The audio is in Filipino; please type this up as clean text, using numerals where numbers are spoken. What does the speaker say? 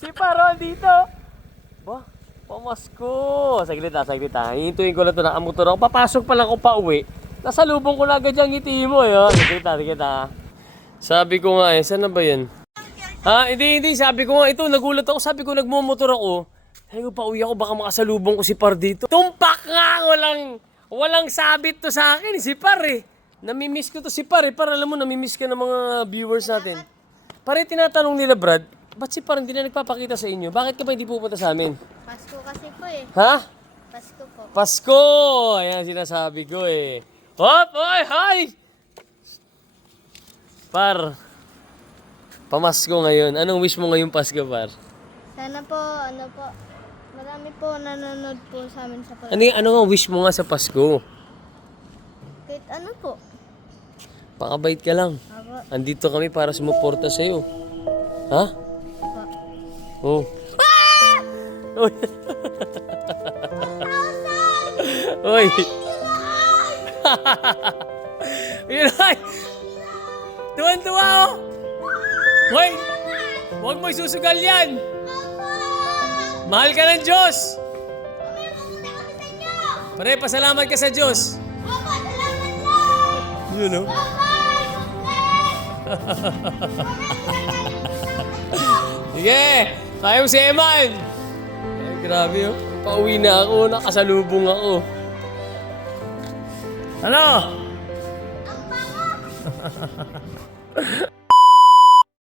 Si Paro dito. Ba? Pamasko. Saglit ha. Hihintuin ko lang ito. Nakamotor ako. Papasok pa lang ako pa uwi. Nasalubong ko na agad yung ngiti mo. Saglit ha. Sabi ko nga saan na ba yan? Ha? Hindi. Sabi ko nga ito. Nagulat ako. Sabi ko nagmumotor ako. Sabi ko pa uwi ako. Baka makasalubong ko si Par dito. Tumpak nga. Walang sabit to sa akin. Si Par Namimiss ko to si Par Par alam mo, namimiss ka ng mga viewers natin. Pare, tinatanong nila Brad, ba't si Par hindi na nagpapakita sa inyo? Bakit ka ba hindi pupunta sa amin? Pasko kasi po Ha? Pasko po. Pasko! Ayan sinasabi ko Hop! Oy! Hi! Par, pamasko ngayon. Anong wish mo ngayong Pasko, Par? Sana po, marami po nanonood po sa amin sa pag... Ano nga wish mo nga sa Pasko? Kahit ano po. Pakabait ka lang. Aba, Andito kami para sumuporta sa'yo. Ha? pa. Oh. Oy. Oy. Yun ay. Tuwan-tuwa Hoy. Huwag mo isusugal yan. Mahal ka ng Diyos. Pare, pasalamat ka sa Diyos. You know? Sige, kaya mo si Eman. Grabe pauwi na ako, nakasalubong ako. Ano?